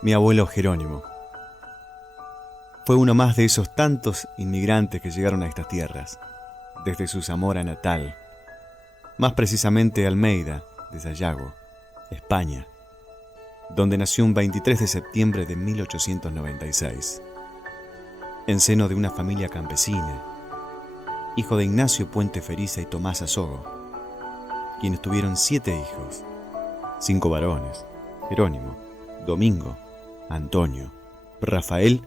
Mi abuelo Jerónimo fue uno más de esos tantos inmigrantes que llegaron a estas tierras, desde su Zamora natal, más precisamente Almeida, de Sayago, España, donde nació un 23 de septiembre de 1896, en seno de una familia campesina, hijo de Ignacio Puente Feriza y Tomás Azogo, quienes tuvieron 7 hijos, 5 varones: Jerónimo, Domingo, Antonio, Rafael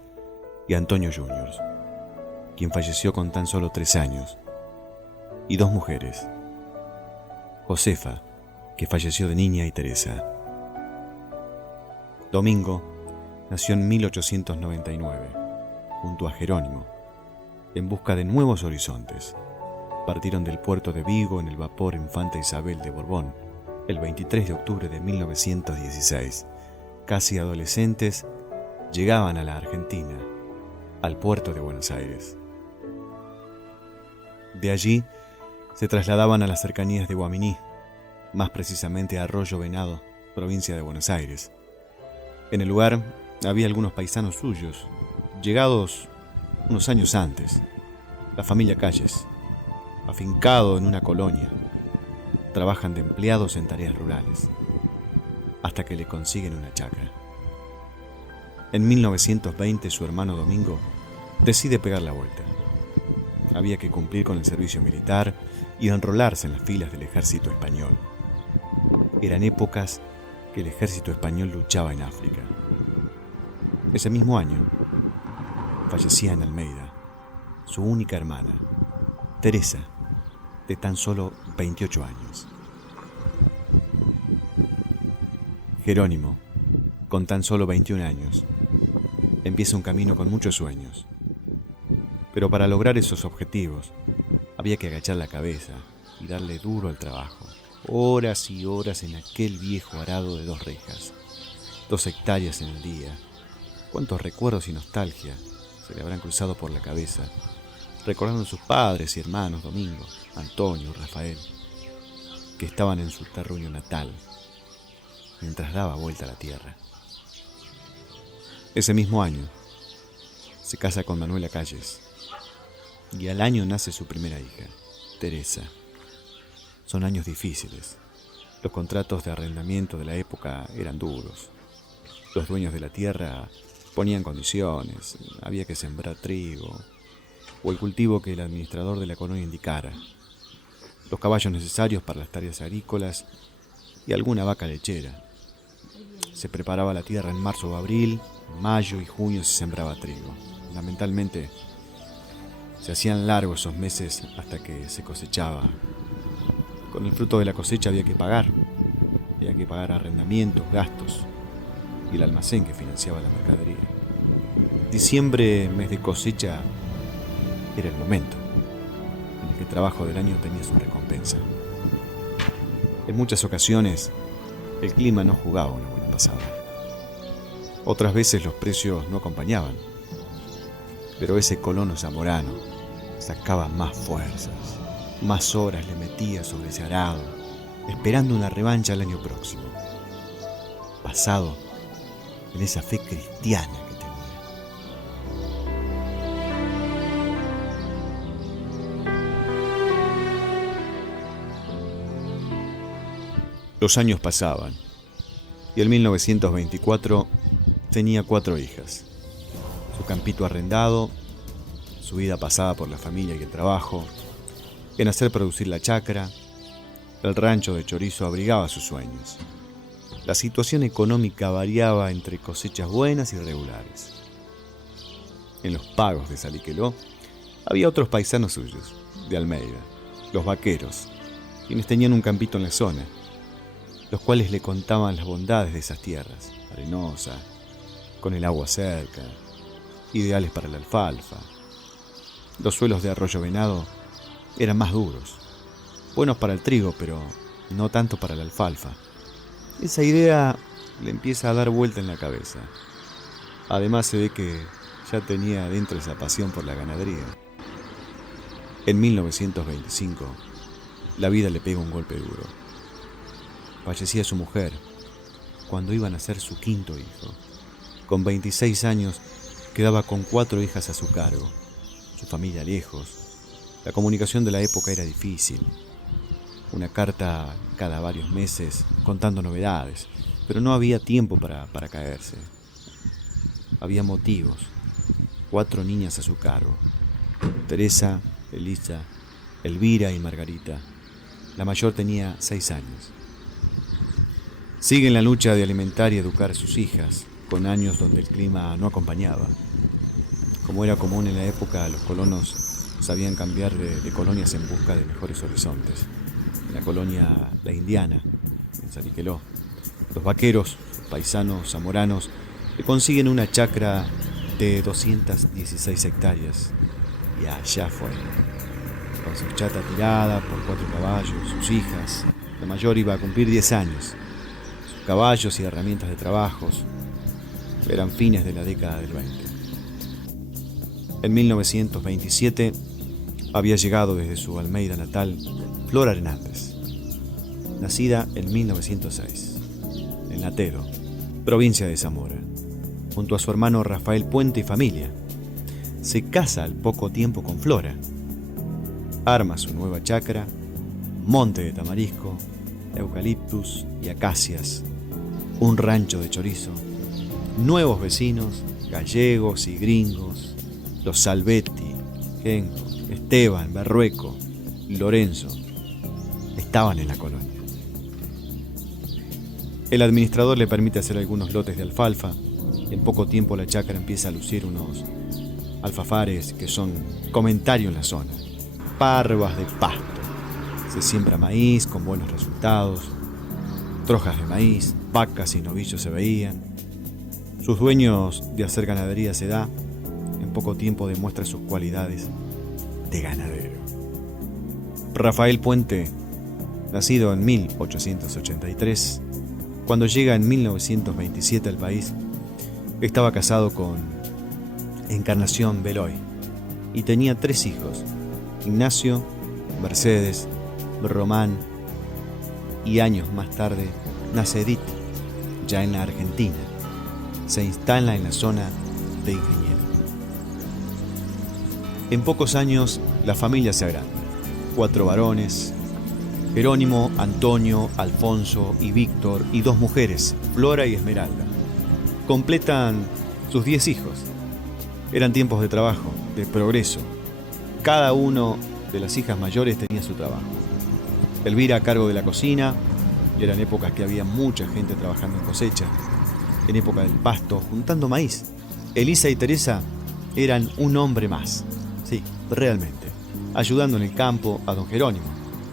y Antonio Jr., quien falleció con tan solo 3 años, y 2 mujeres, Josefa, que falleció de niña, y Teresa. Domingo nació en 1899, junto a Jerónimo, en busca de nuevos horizontes. Partieron del puerto de Vigo en el vapor Infanta Isabel de Borbón el 23 de octubre de 1916. Casi adolescentes, llegaban a la Argentina, al puerto de Buenos Aires. De allí se trasladaban a las cercanías de Guaminí, más precisamente a Arroyo Venado, provincia de Buenos Aires. En el lugar había algunos paisanos suyos, llegados unos años antes, la familia Calles, afincado en una colonia. Trabajan de empleados en tareas rurales, hasta que le consiguen una chacra. En 1920 su hermano Domingo decide pegar la vuelta. Había que cumplir con el servicio militar y enrolarse en las filas del ejército español. Eran épocas que el ejército español luchaba en África. Ese mismo año fallecía en Almeida su única hermana, Teresa, de tan solo 28 años. Jerónimo, con tan solo 21 años, empieza un camino con muchos sueños. Pero para lograr esos objetivos, había que agachar la cabeza y darle duro al trabajo. Horas y horas en aquel viejo arado de 2 rejas, 2 hectáreas en el día. Cuántos recuerdos y nostalgia se le habrán cruzado por la cabeza, recordando a sus padres y hermanos Domingo, Antonio y Rafael, que estaban en su terruño natal, mientras daba vuelta a la tierra. Ese mismo año se casa con Manuela Calles, y al año nace su primera hija, Teresa. Son años difíciles. Los contratos de arrendamiento de la época eran duros. Los dueños de la tierra ponían condiciones, había que sembrar trigo, o el cultivo que el administrador de la colonia indicara, los caballos necesarios para las tareas agrícolas y alguna vaca lechera. Se preparaba la tierra en marzo o abril, en mayo y junio se sembraba trigo. Lamentablemente, se hacían largos esos meses hasta que se cosechaba. Con el fruto de la cosecha había que pagar arrendamientos, gastos y el almacén que financiaba la mercadería. Diciembre, mes de cosecha, era el momento en el que el trabajo del año tenía su recompensa. En muchas ocasiones, el clima no jugaba una buena pasada. Otras veces los precios no acompañaban, pero ese colono zamorano sacaba más fuerzas, más horas le metía sobre ese arado, esperando una revancha el año próximo, basado en esa fe cristiana que tenía. Los años pasaban, y en 1924 tenía 4 hijas. Su campito arrendado, su vida pasada por la familia y el trabajo, en hacer producir la chacra, el rancho de chorizo abrigaba sus sueños. La situación económica variaba entre cosechas buenas y regulares. En los pagos de Saliqueló había otros paisanos suyos, de Almeida, los vaqueros, quienes tenían un campito en la zona, los cuales le contaban las bondades de esas tierras, arenosa, con el agua cerca, ideales para la alfalfa. Los suelos de Arroyo Venado eran más duros, buenos para el trigo, pero no tanto para la alfalfa. Esa idea le empieza a dar vuelta en la cabeza. Además se ve que ya tenía adentro esa pasión por la ganadería. En 1925, la vida le pega un golpe duro. Fallecía su mujer cuando iban a ser su 5.º hijo. Con 26 años quedaba con 4 hijas a su cargo, su familia lejos. La comunicación de la época era difícil. Una carta cada varios meses contando novedades, pero no había tiempo para caerse. Había motivos. 4 niñas a su cargo: Teresa, Elisa, Elvira y Margarita. La mayor tenía 6 años. Sigue en la lucha de alimentar y educar a sus hijas, con años donde el clima no acompañaba. Como era común en la época, los colonos sabían cambiar de colonias en busca de mejores horizontes. En la colonia La Indiana, en Saliqueló, los vaqueros, paisanos zamoranos, le consiguen una chacra de 216 hectáreas. Y allá fue, con su chata tirada por 4 caballos, sus hijas. La mayor iba a cumplir 10 años. Sus caballos y herramientas de trabajos eran fines de la década del 20. En 1927 había llegado desde su Almeida natal Flora Hernández, nacida en 1906, en Latero, provincia de Zamora, junto a su hermano Rafael Puente y familia. Se casa al poco tiempo con Flora. Arma su nueva chacra, monte de tamarisco, eucaliptus y acacias, un rancho de chorizo, nuevos vecinos, gallegos y gringos, los Salvetti, Genco, Esteban, Berrueco, Lorenzo, estaban en la colonia. El administrador le permite hacer algunos lotes de alfalfa. En poco tiempo la chacra empieza a lucir unos alfafares que son comentario en la zona. Parvas de pasto. Se siembra maíz con buenos resultados. Trojas de maíz, vacas y novillos se veían. Sus dueños de hacer ganadería se da. En poco tiempo demuestra sus cualidades de ganadero. Rafael Puente, nacido en 1883, cuando llega en 1927 al país, estaba casado con Encarnación Beloy y tenía 3 hijos: Ignacio, Mercedes, Román, y años más tarde nace Edith, ya en la Argentina. Se instala en la zona de Ingeniero. En pocos años la familia se agranda. 4 varones: Jerónimo, Antonio, Alfonso y Víctor, y 2 mujeres, Flora y Esmeralda. Completan sus 10 hijos. Eran tiempos de trabajo, de progreso. Cada uno de las hijas mayores tenía su trabajo. Elvira a cargo de la cocina. Eran épocas que había mucha gente trabajando en cosecha, en época del pasto, juntando maíz. Elisa y Teresa eran un hombre más, sí, realmente, ayudando en el campo a don Jerónimo,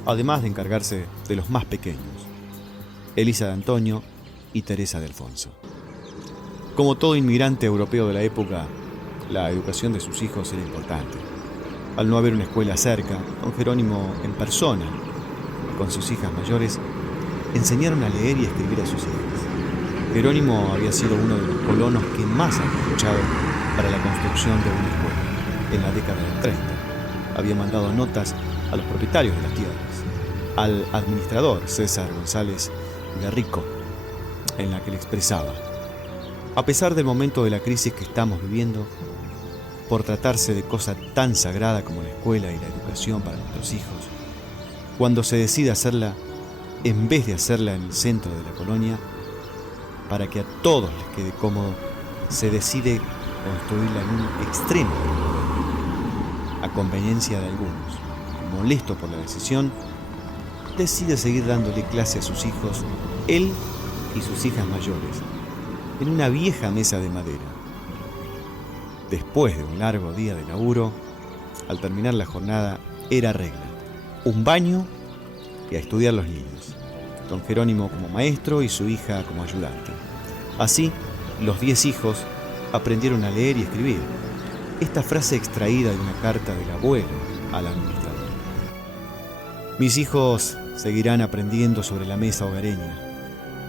además de encargarse de los más pequeños, Elisa de Antonio y Teresa de Alfonso. Como todo inmigrante europeo de la época, la educación de sus hijos era importante. Al no haber una escuela cerca, don Jerónimo en persona, con sus hijas mayores, enseñaron a leer y escribir a sus hijas. Jerónimo había sido uno de los colonos que más han luchado para la construcción de una escuela. En la década del 30, había mandado notas a los propietarios de las tierras, al administrador César González Garrico, en la que le expresaba: a pesar del momento de la crisis que estamos viviendo, por tratarse de cosa tan sagrada como la escuela y la educación para nuestros hijos, cuando se decide hacerla, en vez de hacerla en el centro de la colonia, para que a todos les quede cómodo, se decide construirla en un extremo de la colonia. A conveniencia de algunos, molesto por la decisión, decide seguir dándole clase a sus hijos, él y sus hijas mayores, en una vieja mesa de madera. Después de un largo día de laburo, al terminar la jornada, era regla: un baño y a estudiar los niños. Don Jerónimo como maestro y su hija como ayudante. Así, los 10 hijos aprendieron a leer y escribir. Esta frase extraída de una carta del abuelo al administrador. Mis hijos seguirán aprendiendo sobre la mesa hogareña.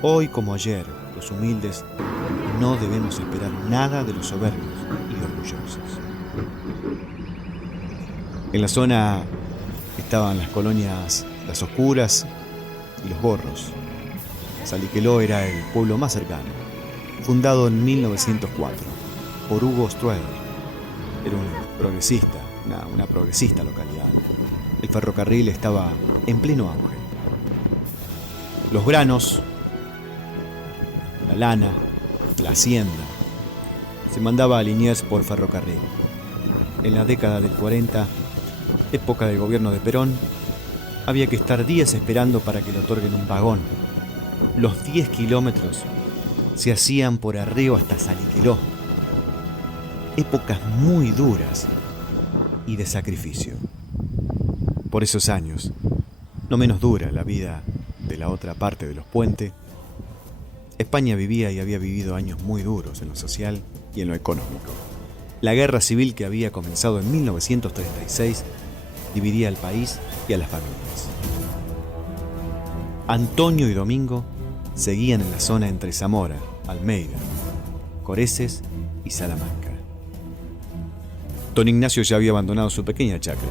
Hoy como ayer, los humildes no debemos esperar nada de los soberbios y orgullosos. En la zona estaban las colonias Las Oscuras y Los Borros. Saliqueló era el pueblo más cercano. fundado en 1904 por Hugo Stroeder. Era un progresista, una progresista localidad. El ferrocarril estaba en pleno auge. Los granos, la lana, la hacienda, se mandaba a Liniers por ferrocarril. En la década del 40, época del gobierno de Perón, había que estar días esperando para que le otorguen un vagón. Los 10 kilómetros se hacían por arreo hasta Saliqueló. Épocas muy duras y de sacrificio. Por esos años, no menos dura la vida de la otra parte de los puentes, España vivía y había vivido años muy duros en lo social y en lo económico. La guerra civil que había comenzado en 1936 dividía al país y a las familias. Antonio y Domingo seguían en la zona entre Zamora, Almeida, Coreces y Salamanca. Don Ignacio ya había abandonado su pequeña chacra.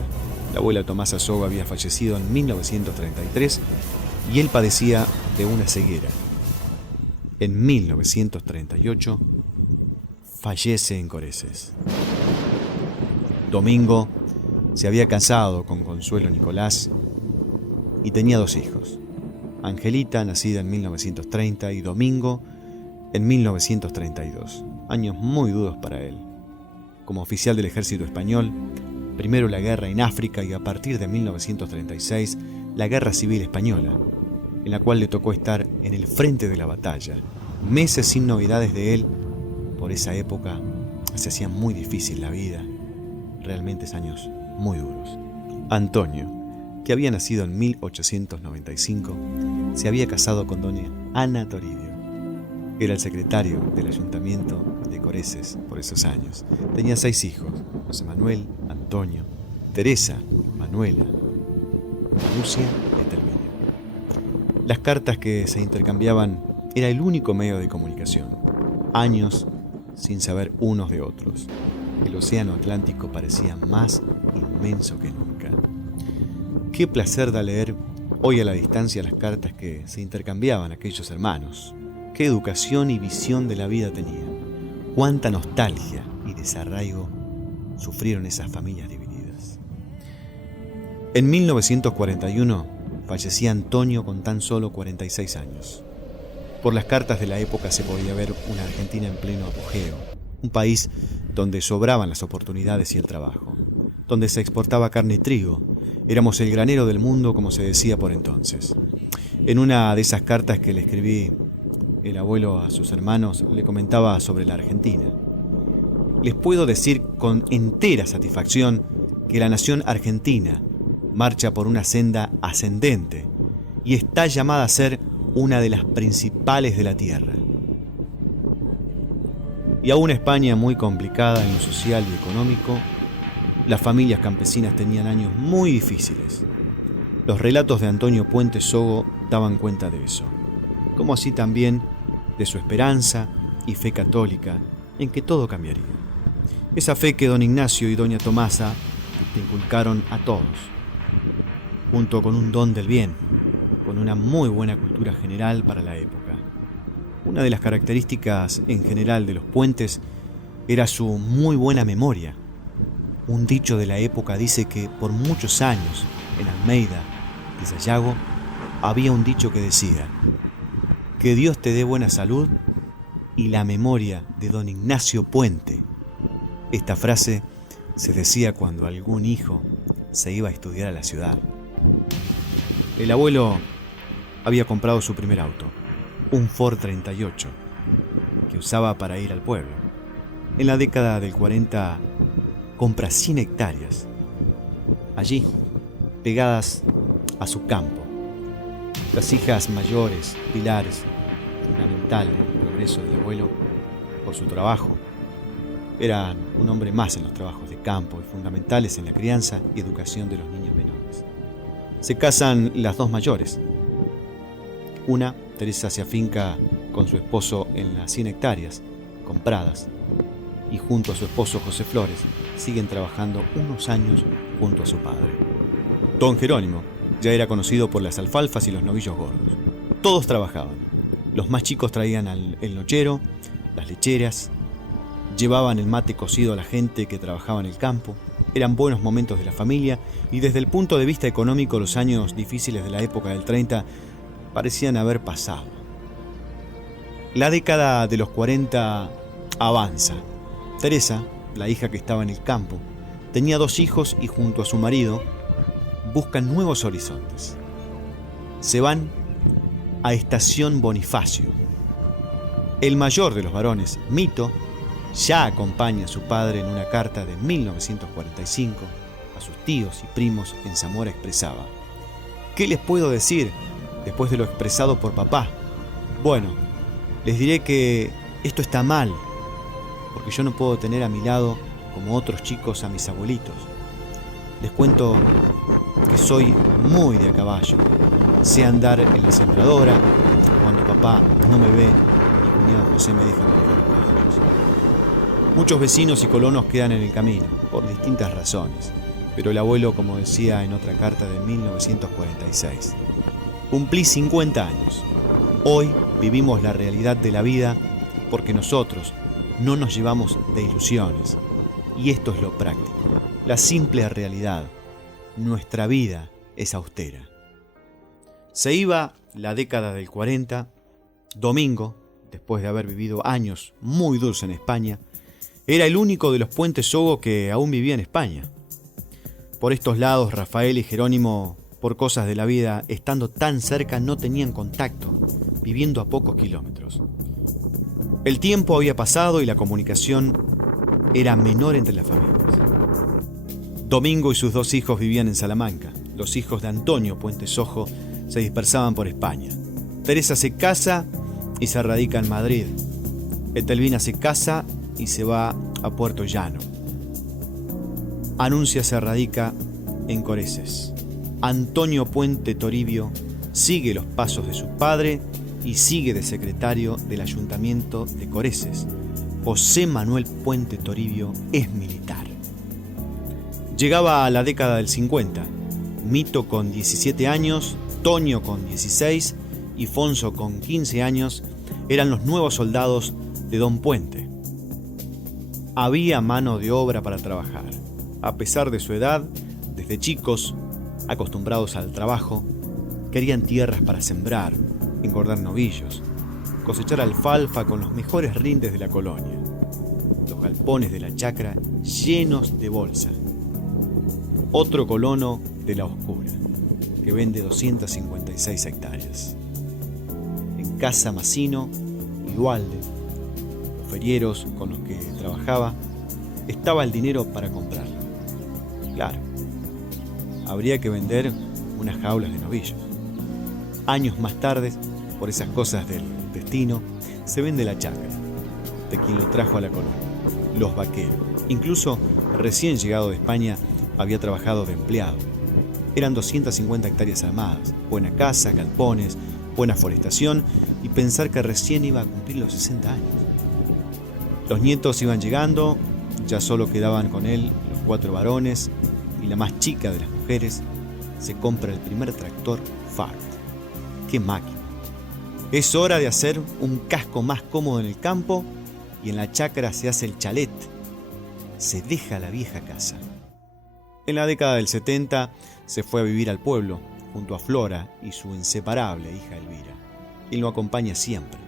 La abuela Tomasa Sogo había fallecido en 1933 y él padecía de una ceguera. En 1938 fallece en Coreces. Domingo se había casado con Consuelo Nicolás y tenía 2 hijos. Angelita, nacida en 1930, y Domingo en 1932. Años muy duros para él. Como oficial del ejército español, primero la guerra en África y a partir de 1936 la guerra civil española, en la cual le tocó estar en el frente de la batalla. Meses sin novedades de él. Por esa época se hacía muy difícil la vida. Realmente años muy duros. Antonio, que había nacido en 1895, se había casado con doña Ana Toribio. Era el secretario del ayuntamiento de Coreces por esos años. Tenía 6 hijos: José Manuel, Antonio, Teresa, Manuela, Lucia y Etelvina. Las cartas que se intercambiaban era el único medio de comunicación. Años sin saber unos de otros. El océano Atlántico parecía más inmenso que nunca. Qué placer da leer hoy a la distancia las cartas que se intercambiaban aquellos hermanos. Qué educación y visión de la vida tenían. Cuánta nostalgia y desarraigo sufrieron esas familias divididas. En 1941 fallecía Antonio con tan solo 46 años. Por las cartas de la época se podía ver una Argentina en pleno apogeo, un país donde sobraban las oportunidades y el trabajo, donde se exportaba carne y trigo. Éramos el granero del mundo, como se decía por entonces. En una de esas cartas que le escribí, el abuelo a sus hermanos le comentaba sobre la Argentina. Les puedo decir con entera satisfacción que la nación argentina marcha por una senda ascendente y está llamada a ser una de las principales de la tierra. Y aún España muy complicada en lo social y económico, las familias campesinas tenían años muy difíciles. Los relatos de Antonio Puente Sogo daban cuenta de eso, como así también de su esperanza y fe católica en que todo cambiaría. Esa fe que don Ignacio y doña Tomasa te inculcaron a todos, junto con un don del bien, con una muy buena cultura general para la época. Una de las características en general de los Puentes era su muy buena memoria. Un dicho de la época dice que por muchos años en Almeida y Sayago había un dicho que decía: que Dios te dé buena salud y la memoria de don Ignacio Puente. Esta frase se decía cuando algún hijo se iba a estudiar a la ciudad. El abuelo había comprado su primer auto, un Ford 38, que usaba para ir al pueblo. En la década del 40 compra 100 hectáreas, allí, pegadas a su campo. Las hijas mayores, pilares fundamental en el progreso del abuelo por su trabajo, eran un hombre más en los trabajos de campo y fundamentales en la crianza y educación de los niños menores. Se casan las 2 mayores. Una, Teresa, se afinca con su esposo en las 100 hectáreas compradas y junto a su esposo José Flores siguen trabajando unos años junto a su padre. Don Jerónimo ya era conocido por las alfalfas y los novillos gordos. Todos trabajaban. Los más chicos traían el nochero, las lecheras, llevaban el mate cocido a la gente que trabajaba en el campo. Eran buenos momentos de la familia y desde el punto de vista económico los años difíciles de la época del 30 parecían haber pasado. La década de los 40 avanza. Teresa, la hija que estaba en el campo, tenía 2 hijos y junto a su marido buscan nuevos horizontes. Se van a Estación Bonifacio. El mayor de los varones, Mito, ya acompaña a su padre en una carta de 1945 a sus tíos y primos en Zamora. Expresaba: ¿qué les puedo decir después de lo expresado por papá? Bueno, les diré que esto está mal, porque yo no puedo tener a mi lado, como otros chicos, a mis abuelitos. Les cuento que soy muy de a caballo. Sé andar en la sembradora cuando papá no me ve y cuñado José me deja manejar los caballos. Muchos vecinos y colonos quedan en el camino, por distintas razones, pero el abuelo, como decía en otra carta de 1946, cumplí 50 años. Hoy vivimos la realidad de la vida porque nosotros no nos llevamos de ilusiones. Y esto es lo práctico, la simple realidad. Nuestra vida es austera. Se iba la década del 40. Domingo, después de haber vivido años muy duros en España, era el único de los Puente Sogo que aún vivía en España. Por estos lados, Rafael y Jerónimo, por cosas de la vida, estando tan cerca, no tenían contacto, viviendo a pocos kilómetros. El tiempo había pasado y la comunicación era menor entre las familias. Domingo y sus 2 hijos vivían en Salamanca. Los hijos de Antonio Puente Sogo se dispersaban por España. Teresa se casa y se radica en Madrid. Etelvina se casa y se va a Puerto Llano. Anuncia se radica en Coreses. Antonio Puente Toribio sigue los pasos de su padre y sigue de secretario del Ayuntamiento de Coreses. José Manuel Puente Toribio es militar. Llegaba a la década del 50. Mito con 17 años, Toño con 16 y Fonso con 15 años eran los nuevos soldados de Don Puente. Había mano de obra para trabajar. A pesar de su edad, desde chicos, acostumbrados al trabajo, querían tierras para sembrar, engordar novillos, cosechar alfalfa con los mejores rindes de la colonia, los galpones de la chacra llenos de bolsa. Otro colono de la Oscura, que vende 256 hectáreas. En Casa Macino y Dualde, los ferieros con los que trabajaba, estaba el dinero para comprarlo. Claro, habría que vender unas jaulas de novillos. Años más tarde, por esas cosas del destino, se vende la chacra, de quien lo trajo a la colonia, los vaqueros. Incluso, recién llegado de España, había trabajado de empleado. Eran 250 hectáreas armadas, buena casa, galpones, buena forestación y pensar que recién iba a cumplir los 60 años. Los nietos iban llegando, ya solo quedaban con él los 4 varones y la más chica de las mujeres se compra el primer tractor Fart. ¡Qué máquina! Es hora de hacer un casco más cómodo en el campo y en la chacra se hace el chalet. Se deja la vieja casa. En la década del 70 se fue a vivir al pueblo, junto a Flora y su inseparable hija Elvira. Él lo acompaña siempre,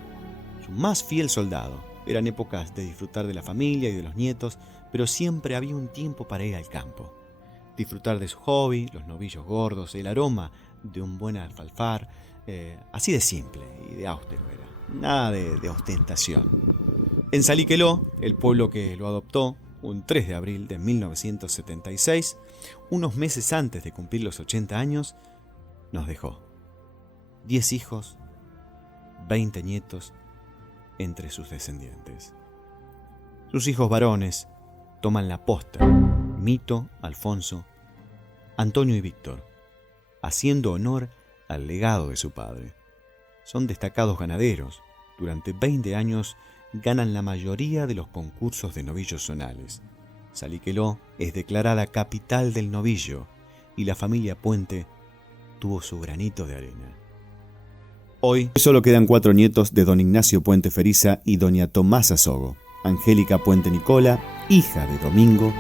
su más fiel soldado. Eran épocas de disfrutar de la familia y de los nietos, pero siempre había un tiempo para ir al campo. Disfrutar de su hobby, los novillos gordos, el aroma de un buen alfalfar, así de simple y de austero era, nada de ostentación. En Salíqueló, el pueblo que lo adoptó, un 3 de abril de 1976, unos meses antes de cumplir los 80 años, nos dejó. 10 hijos, 20 nietos entre sus descendientes. Sus hijos varones toman la posta: Mito, Alfonso, Antonio y Víctor, haciendo honor al legado de su padre. Son destacados ganaderos. Durante 20 años ganan la mayoría de los concursos de novillos zonales. Salíqueló es declarada capital del novillo y la familia Puente tuvo su granito de arena. Hoy solo quedan 4 nietos de don Ignacio Puente Feriza y doña Tomasa Sogo. Angélica Puente Nicola, hija de Domingo,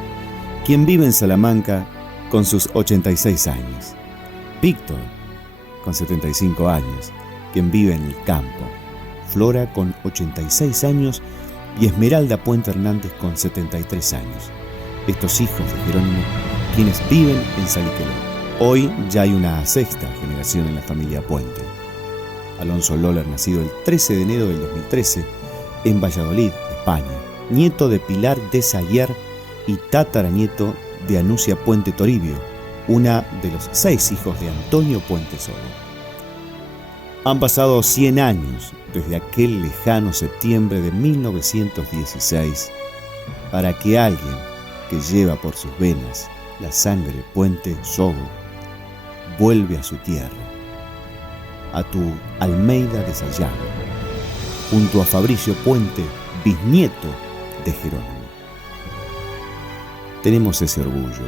quien vive en Salamanca con sus 86 años. Víctor, con 75 años, quien vive en el campo. Flora, con 86 años, y Esmeralda Puente Hernández, con 73 años. Estos hijos de Jerónimo, quienes viven en Saliqueló. Hoy ya hay una 6ª generación en la familia Puente. Alonso Loller, nacido el 13 de enero del 2013 en Valladolid, España, nieto de Pilar de Sayer y tataranieto de Anuncia Puente Toribio, una de los 6 hijos de Antonio Puente Sogo. Han pasado 100 años desde aquel lejano septiembre de 1916 para que alguien que lleva por sus venas la sangre Puente Sogo vuelve a su tierra, a tu Almeida de Sayago, junto a Fabricio Puente, bisnieto de Jerónimo. Tenemos ese orgullo,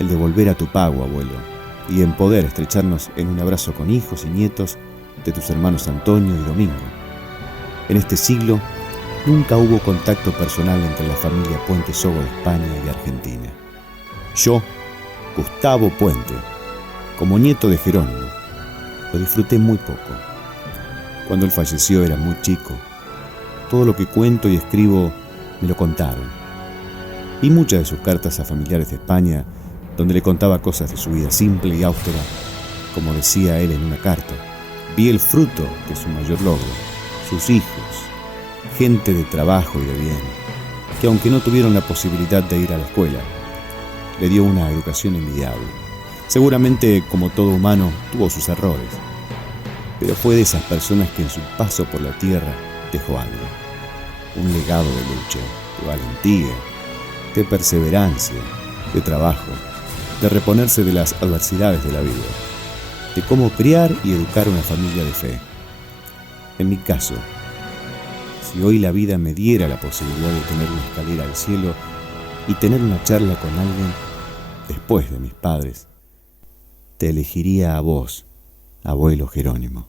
el de volver a tu pago, abuelo, y en poder estrecharnos en un abrazo con hijos y nietos de tus hermanos Antonio y Domingo. En este siglo nunca hubo contacto personal entre la familia Puente Sogo de España y Argentina. Yo, Gustavo Puente, como nieto de Jerónimo, lo disfruté muy poco. Cuando él falleció era muy chico. Todo lo que cuento y escribo me lo contaron. Vi muchas de sus cartas a familiares de España, donde le contaba cosas de su vida simple y austera, como decía él en una carta. Vi el fruto de su mayor logro, sus hijos, gente de trabajo y de bien, que aunque no tuvieron la posibilidad de ir a la escuela, le dio una educación envidiable. Seguramente, como todo humano, tuvo sus errores, pero fue de esas personas que en su paso por la tierra dejó algo, un legado de lucha, de valentía, de perseverancia, de trabajo, de reponerse de las adversidades de la vida, de cómo criar y educar una familia de fe. En mi caso, si hoy la vida me diera la posibilidad de tener una escalera al cielo y tener una charla con alguien después de mis padres, te elegiría a vos, abuelo Jerónimo.